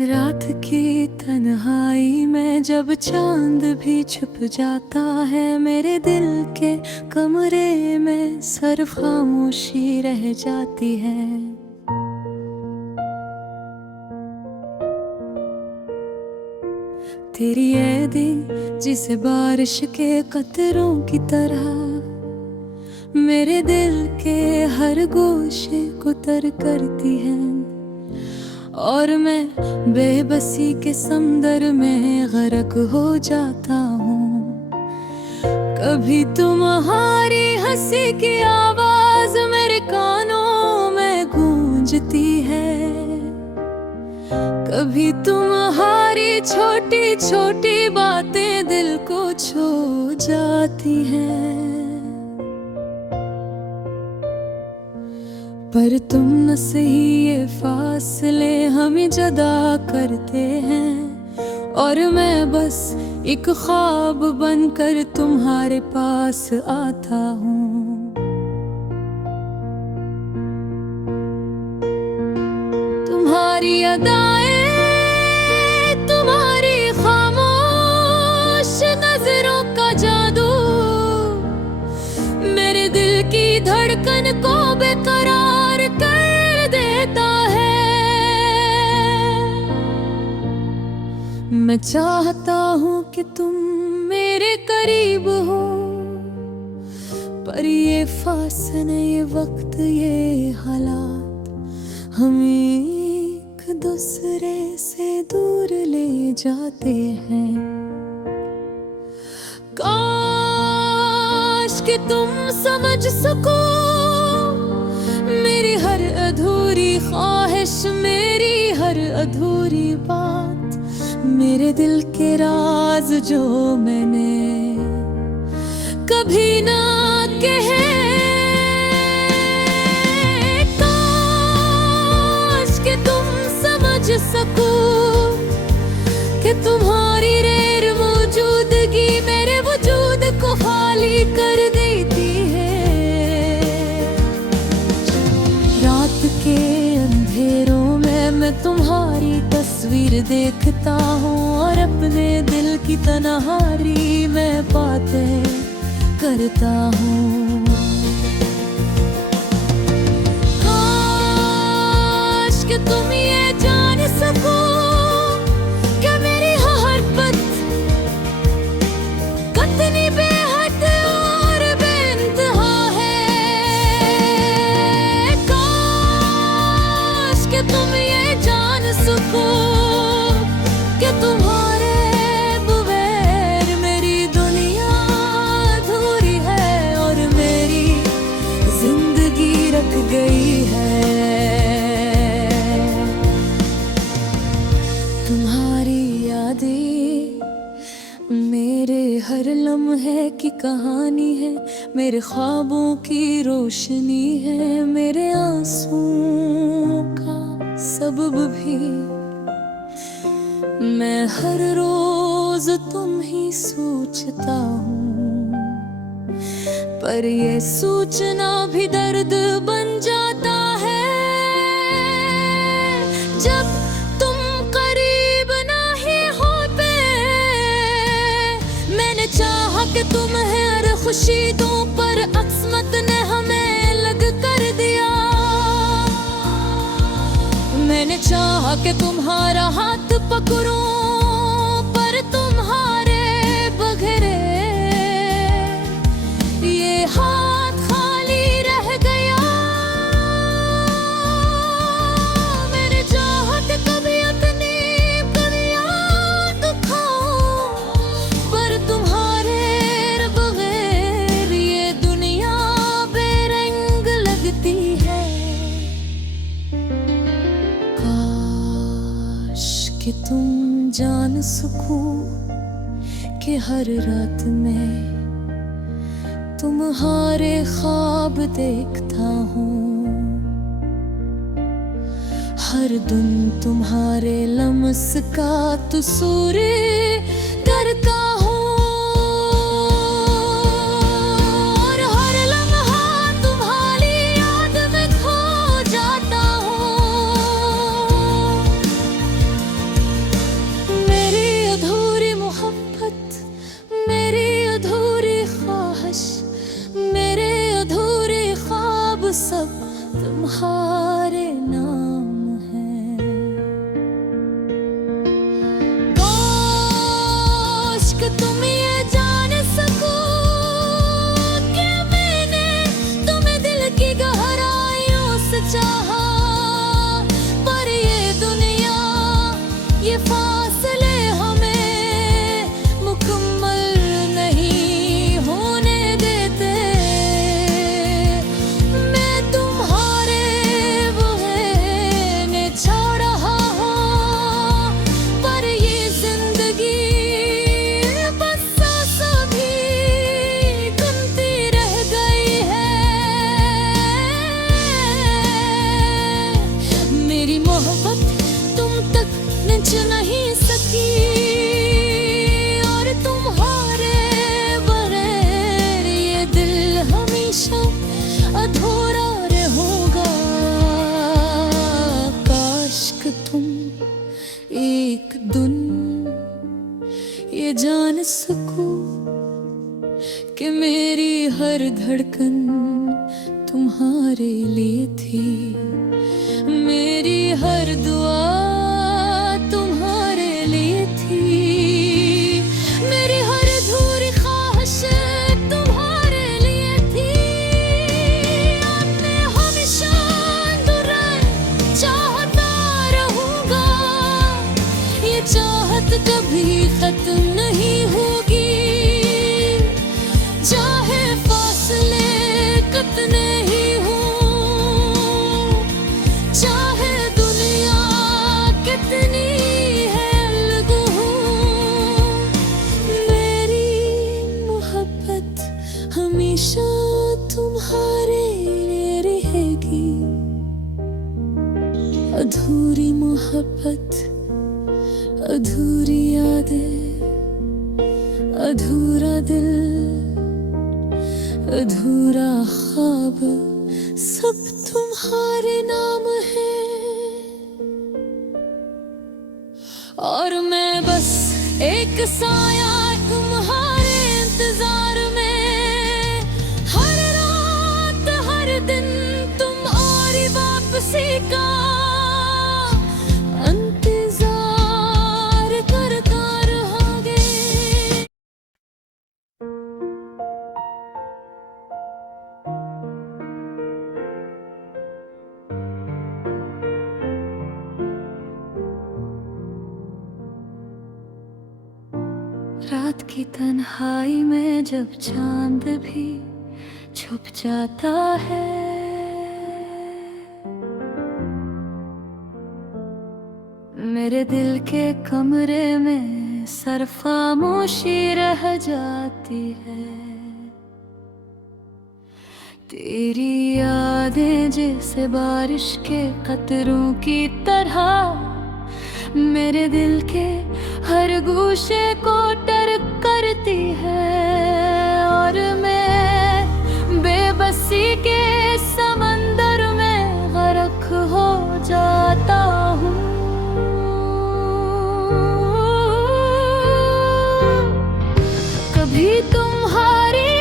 रात की तन्हाई में जब चांद भी छुप जाता है, मेरे दिल के कमरे में सिर्फ खामोशी रह जाती है। तेरी यादें जिसे बारिश के कतरों की तरह मेरे दिल के हर गोशे को तर करती है, और मैं बेबसी के समंदर में गर्क हो जाता हूँ। कभी तुम्हारी हंसी की आवाज मेरे कानों में गूंजती है, कभी तुम्हारी छोटी छोटी बातें दिल को छू जाती हैं। पर तुम न सही ये फासले हमें जुदा करते हैं, और मैं बस एक ख्वाब बनकर तुम्हारे पास आता हूँ। तुम्हारी अदाएं, तुम्हारी खामोश नजरों का जादू मेरे दिल की धड़कन को बेकरार कर देता है। मैं चाहता हूँ कि तुम मेरे करीब हो, पर ये फासले, ये वक्त, ये हालात हमें एक दूसरे से दूर ले जाते हैं। काश कि तुम समझ सको मेरी हर अधूरी ख्वाहिश, मेरी हर अधूरी बात, मेरे दिल के राज जो मैंने कभी ना कहे। काश कि तुम समझ सको कि तुम्हारी रेर मौजूदगी मेरे वजूद को खाली कर देती है। रात के अंधेरों में मैं तुम्हारी तस्वीर देखता हूँ, और अपने दिल की तन्हाई में बातें करता हूँ। काश कि तुम ये जान सको कि मेरी हर पल कितनी बेहद और बेइंतहा है। काश कि तुम ये जान सको कि तुम्हारे बगैर मेरी दुनिया अधूरी है, और मेरी जिंदगी रख गई है। तुम्हारी यादें मेरे हर लम्हे की कहानी है, मेरे ख्वाबों की रोशनी है, मेरे आंसुओं का सबब भी। मैं हर रोज तुम ही सोचता हूँ, पर ये सोचना भी दर्द बन जाता है जब तुम करीब नहीं होते। मैंने चाहा कि तुम हर खुशी दूं, पर अकस्मत ने हमें अलग कर दिया। मैंने चाहा कि तुम्हारा हाथ पकड़ूं, पर तुम्हारे बगैर ये हाथ खाली रह गया। मैंने चाहत कभी अपनी याद खाऊं, पर तुम्हारे बगैर ये दुनिया बेरंग लगती है। काश कि तुम जान सको कि हर रात में तुम्हारे ख्वाब देखता हूँ, हर दिन तुम्हारे लम्स का तस्वीर करता हूँ, और हर लम्हा तुम्हारी याद में खो जाता हूँ। जान सकूं कि मेरी हर धड़कन तुम्हारे लिए थी, मेरी हर दुआ तुम्हारे लिए थी, मेरी हर अधूरी ख्वाहिश तुम्हारे लिए थी। मैं हमेशा दूर चाहता रहूंगा, ये चाहत कभी खत्म नहीं होगी, चाहे फासले कितने ही हों, चाहे दुनिया कितनी है अलग हो, मेरी मोहब्बत हमेशा तुम्हारे लिए रहेगी। अधूरी मोहब्बत, अधूरी यादें, अधूरा दिल, अधूरा ख्वाब, सब तुम्हारे नाम है। और मैं बस एक साया तुम्हारे इंतजार में, हर रात हर दिन तुम और वापसी का इंतजार करता रहोगे। रात की तन्हाई में जब चांद भी छुप जाता है, मेरे दिल के कमरे में सरखामोशी रह जाती है। तेरी यादें जैसे बारिश के कतरों की तरह मेरे दिल के हर गोशे को टर्क करती है, और मैं बेबसी के समंदर में गर्क हो जाता हूँ। कभी तुम्हारी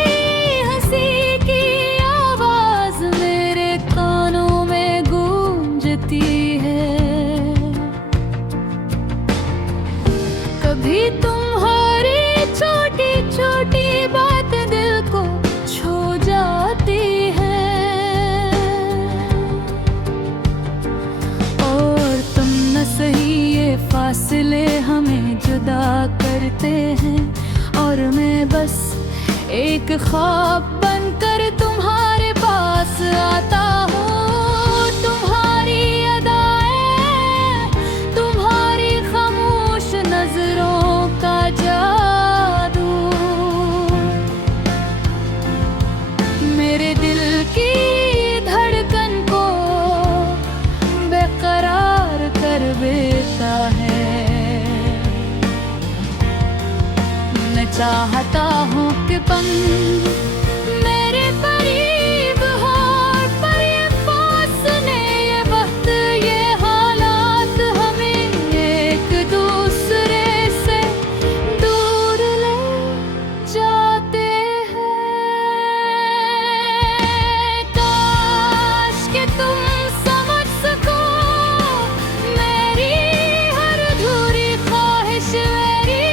हंसी की आवाज मेरे कानों में गूंजती है, कभी तुम्हारी छोटी छोटी बात दिल को छू जाती है, और तुम न सही ये फासले हमें जुदा करते हैं, और मैं बस एक ख्वाब बनकर तुम्हारे पास आता हूँ। तुम्हारी अदाएं, तुम्हारी खामोश नजरों का जादू, मेरे दिल की धड़कन को बेकरार कर देता है। मैं चाहता हूँ कि पन मेरे करीब हो, पर ये फासले, ये वक्त, ये हालात हमें एक दूसरे से दूर ले जाते हैं। काश कि तुम समझ सको मेरी हर अधूरी ख्वाहिश, मेरी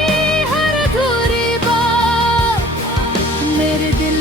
हर अधूरी बात, मेरे दिल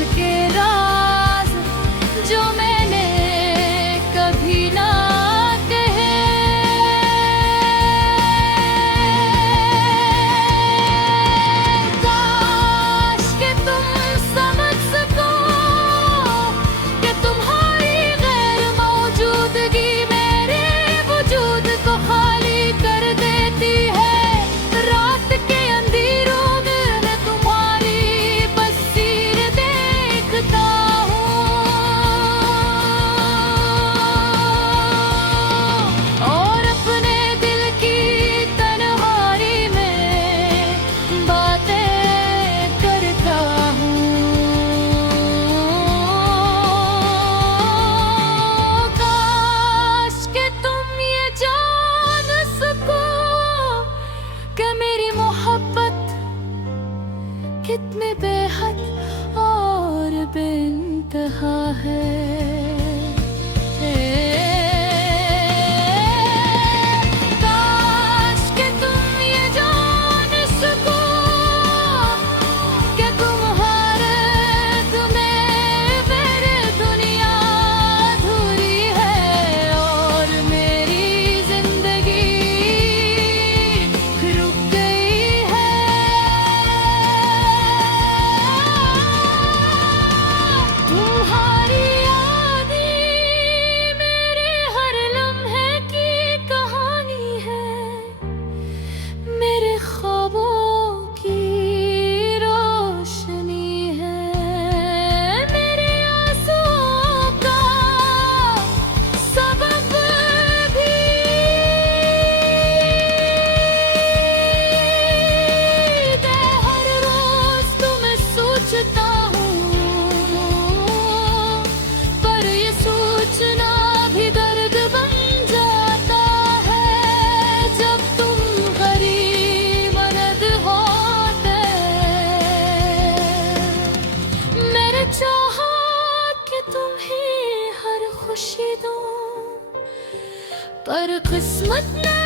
कितने बेहद और बेइंतहा है। काश कि तुम ये जान सको कि तुम्हारे तुम्हें मेरी दुनिया अधूरी है और मेरी जिंदगी रुक गई है। तुम्हारी यादें मेरे हर लम्हे की कहानी है, मेरे ख्वाबों की रोशनी है, मेरे आंसुओं का सबब भी। हर रोज तुम्हें सोचता हूँ, पर ये सोचना भी दर्द बन जाता है जब तुम गरीब मदद होते। मेरे चाहा कि तुम्हें हर खुशी दूं, पर किस्मत ने